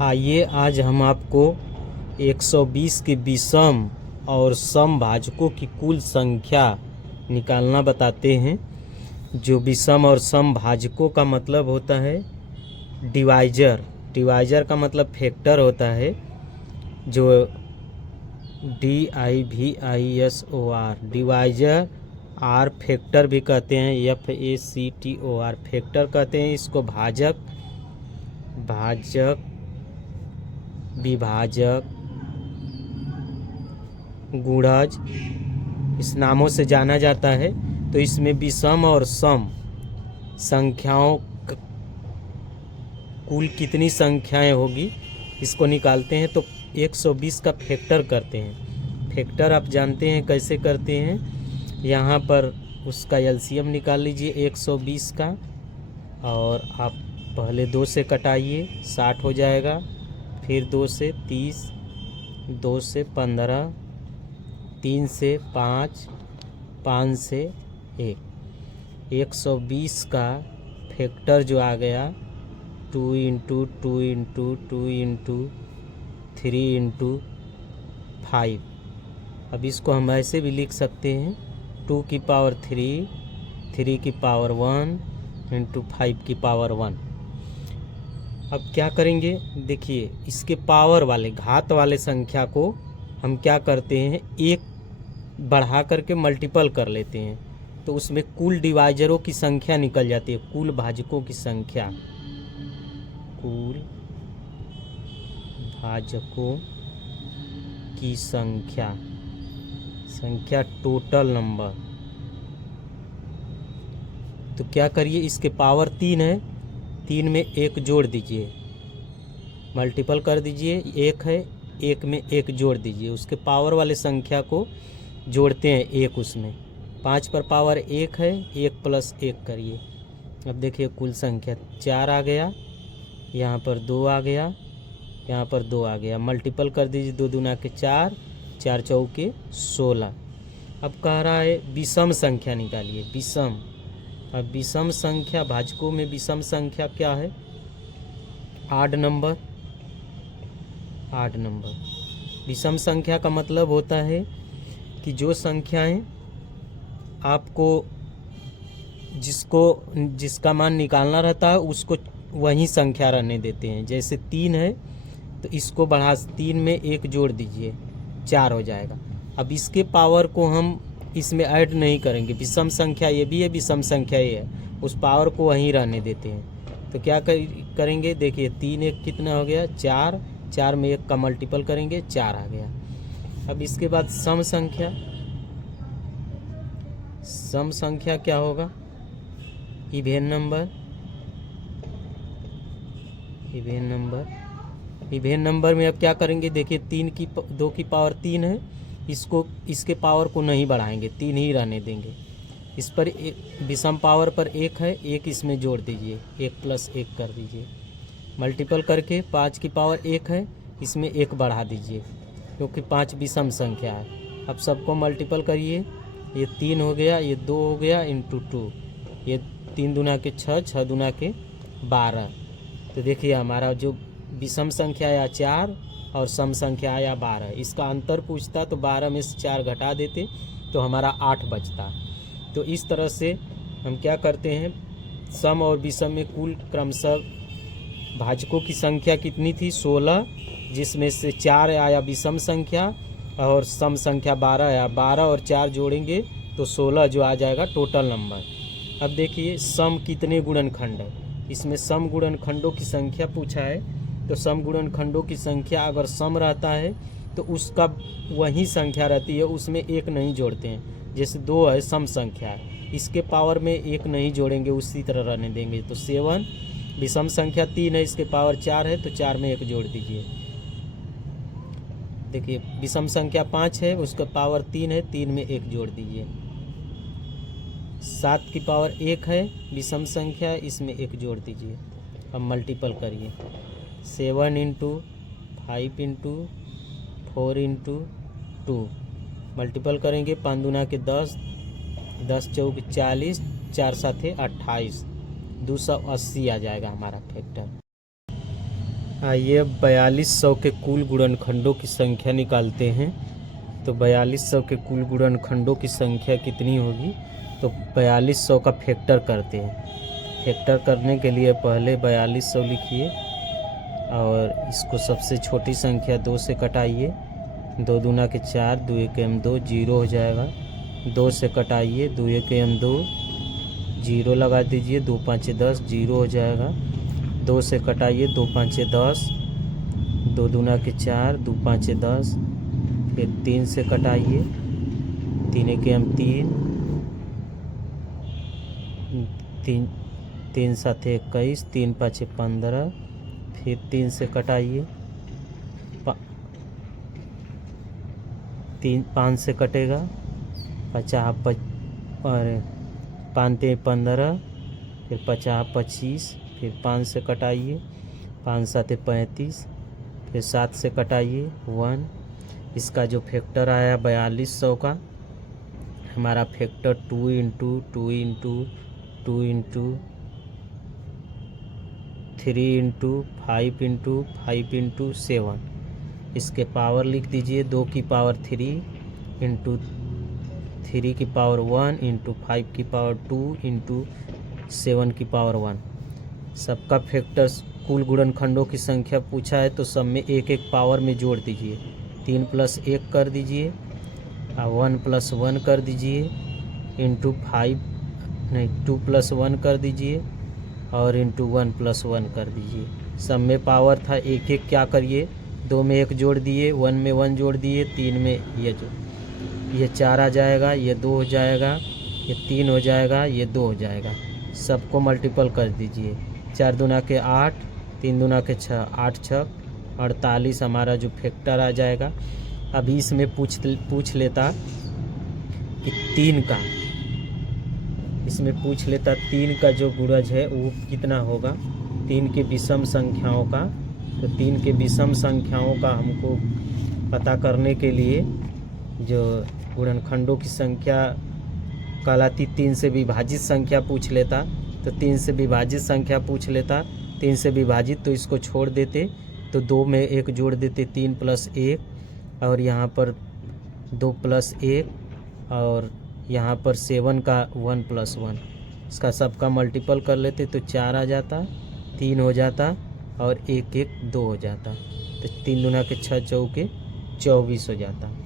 आइए आज हम आपको 120 के विषम और सम भाजकों की कुल संख्या निकालना बताते हैं। जो विषम और सम भाजकों का मतलब होता है डिवाइजर। डिवाइजर का मतलब फैक्टर होता है, जो DIVISOR डिवाइजर। आर फैक्टर भी कहते हैं, FACTOR फैक्टर कहते हैं इसको। भाजक, विभाजक, गुणज, इस नामों से जाना जाता है। तो इसमें विषम और सम संख्याओं कुल कितनी संख्याएं होगी इसको निकालते हैं। तो 120 का फैक्टर करते हैं। फैक्टर आप जानते हैं कैसे करते हैं। यहाँ पर उसका एलसीएम निकाल लीजिए 120 का, और आप पहले 2 से कटाइए, 60 हो जाएगा। फिर 2 से 30, 2 से 15, 3 से 5, 5 से 1। 120 का फैक्टर जो आ गया 2 × 2 × 2 × 3 × 5। अब इसको हम ऐसे भी लिख सकते हैं 2 की पावर 3, 3 की पावर 1 × 5 की पावर 1। अब क्या करेंगे, देखिए इसके पावर वाले घात वाले संख्या को हम क्या करते हैं, एक बढ़ा करके मल्टीपल कर लेते हैं। तो उसमें कुल डिवाइजरों की संख्या निकल जाती है, कुल भाजकों की संख्या। कुल भाजकों की संख्या टोटल नंबर। तो क्या करिए, इसके पावर 3 है, 3 में 1 जोड़ दीजिए, मल्टीपल कर दीजिए। 1 है, 1 में 1 जोड़ दीजिए, उसके पावर वाले संख्या को जोड़ते हैं 1 उसमें। 5 पर पावर 1 है, 1 + 1 करिए। अब देखिए कुल संख्या 4 आ गया, यहाँ पर 2 आ गया, यहाँ पर 2 आ गया। मल्टीपल कर दीजिए, 2 दूना के 4, 4 चौके 16। अब कह रहा है विषम संख्या निकालिए, विषम। अब विषम संख्या भाजकों में विषम संख्या क्या है, आड नंबर। विषम संख्या का मतलब होता है कि जो संख्याएं आपको जिसका मान निकालना रहता है उसको वही संख्या रहने देते हैं। जैसे 3 है तो इसको बढ़ा 3 में 1 जोड़ दीजिए, 4 हो जाएगा। अब इसके पावर को हम इसमें ऐड नहीं करेंगे, विषम संख्या ये भी है, विषम संख्या ये है, उस पावर को वहीं रहने देते हैं। तो क्या करेंगे, देखिए 3 1 कितना हो गया, 4, 4 में 1 का मल्टीपल करेंगे, 4 आ गया। अब इसके बाद सम संख्या क्या होगा, इवेन नंबर में अब क्या करेंगे, देखिए 2 की पावर 3 है, इसके पावर को नहीं बढ़ाएंगे, 3 ही रहने देंगे। इस पर विषम पावर पर 1 है, 1 इसमें जोड़ दीजिए, 1 + 1 कर दीजिए। मल्टीपल करके 5 की पावर 1 है, इसमें 1 बढ़ा दीजिए क्योंकि 5 विषम संख्या है। अब सबको मल्टीपल करिए, ये 3 हो गया, ये 2 हो गया × 2, ये 3 दूना के 6, 6 दूना के 12। तो देखिए हमारा जो विषम संख्या आया 4 और सम संख्या आया 12। इसका अंतर पूछता तो 12 में से 4 घटा देते तो हमारा 8 बचता। तो इस तरह से हम क्या करते हैं, सम और विषम में कुल क्रमशः भाजकों की संख्या कितनी थी, 16, जिसमें से 4 आया विषम संख्या और सम संख्या 12 आया। 12 और 4 जोड़ेंगे तो 16 जो आ जाएगा टोटल नंबर। अब देखिए सम कितने गुणनखंड है, इसमें सम गुणनखंडों की संख्या पूछा है। तो सम गुणनखंडों की संख्या अगर सम रहता है तो उसका वही संख्या रहती है, उसमें 1 नहीं जोड़ते हैं। जैसे 2 है, सम संख्या है, इसके पावर में 1 नहीं जोड़ेंगे, उसी तरह रहने देंगे। तो 7। विषम संख्या 3 है, इसके पावर 4 है, तो 4 में 1 जोड़ दीजिए। देखिए विषम संख्या 5 है, उसका पावर 3 है, 3 में 1 जोड़ दीजिए। 7 की पावर 1 है, विषम संख्या, इसमें 1 जोड़ दीजिए। अब मल्टीपल करिए, 7 × 5 × 4 × 2। मल्टीपल करेंगे, 5 दूना के 10, 10 चौके 40, 4 साथे 28, 280 आ जाएगा हमारा फैक्टर। आइए अब 4200 के कुल गुणनखंडों की संख्या निकालते हैं। तो 4200 के कुल गुणनखंडों की संख्या कितनी होगी? तो 4200 का फैक्टर करते हैं। फैक्टर करने के लिए पहले 4200 लिखिए और इसको सबसे छोटी संख्या 2 से कटाइए। 2 दूना के 4, 2 एक एम 2, 0 हो जाएगा। 2 से कटाइए, 2 एक एम 2, 0 लगा दीजिए। 2 5 10, 0 हो जाएगा। 2 से कटाइए, 2 5 10, 2 दूना के 4, 2 5 10। फिर 3 से कटाइए, 3 एक एम 3, 3 7 21, 3 5 15। फिर 3 से कटाइए, 5 से कटेगा, 50 और 5 15, फिर 50 25। फिर 5 से कटाइए, 5 7 35। फिर 7 से कटाइए, 1। इसका जो फैक्टर आया 4200 का, हमारा factor 2 into 2 into 2 into 3 into 5 into 5 into 7। इसके पावर लिख दीजिए, 2 की पावर 3 इंटू 3 की पावर 1 इंटू 5 की पावर 2 इंटू 7 की पावर 1। सबका फैक्टर कुल गुणनखंडों की संख्या पूछा है तो सब में एक एक पावर में जोड़ दीजिए। 3 + 1 कर दीजिए, 1 + 1 कर दीजिए, इंटू 5 नहीं 2 + 1 कर दीजिए और इंटू 1 + 1 कर दीजिए। सब में पावर था, एक एक क्या करिए, 2 में 1 जोड़ दिए, 1 में 1 जोड़ दिए, 3 में ये 4 आ जाएगा, ये 2 हो जाएगा, ये 3 हो जाएगा, ये 2 हो जाएगा। सबको मल्टीपल कर दीजिए। 4 दूना के 8, 3 दूना के 6, 8 6 48 हमारा जो फैक्टर आ जाएगा। अभी इसमें पूछ लेता कि 3 का, इसमें पूछ लेता 3 का जो गुणज है वो कितना होगा, 3 के विषम संख्याओं का। तो 3 के विषम संख्याओं का हमको पता करने के लिए जो गुणनखंडों की संख्या कहलाती, 3 से विभाजित संख्या पूछ लेता तो 3 से विभाजित संख्या पूछ लेता, 3 से विभाजित तो इसको छोड़ देते, तो 2 में 1 जोड़ देते, 3 + 1 और यहाँ पर 2 + 1 और यहाँ पर 7 का 1 + 1। इसका सबका मल्टीपल कर लेते तो 4 आ जाता, 3 हो जाता और 1 1 2 हो जाता। तो 3 दूना के 6 चौके 24 हो जाता।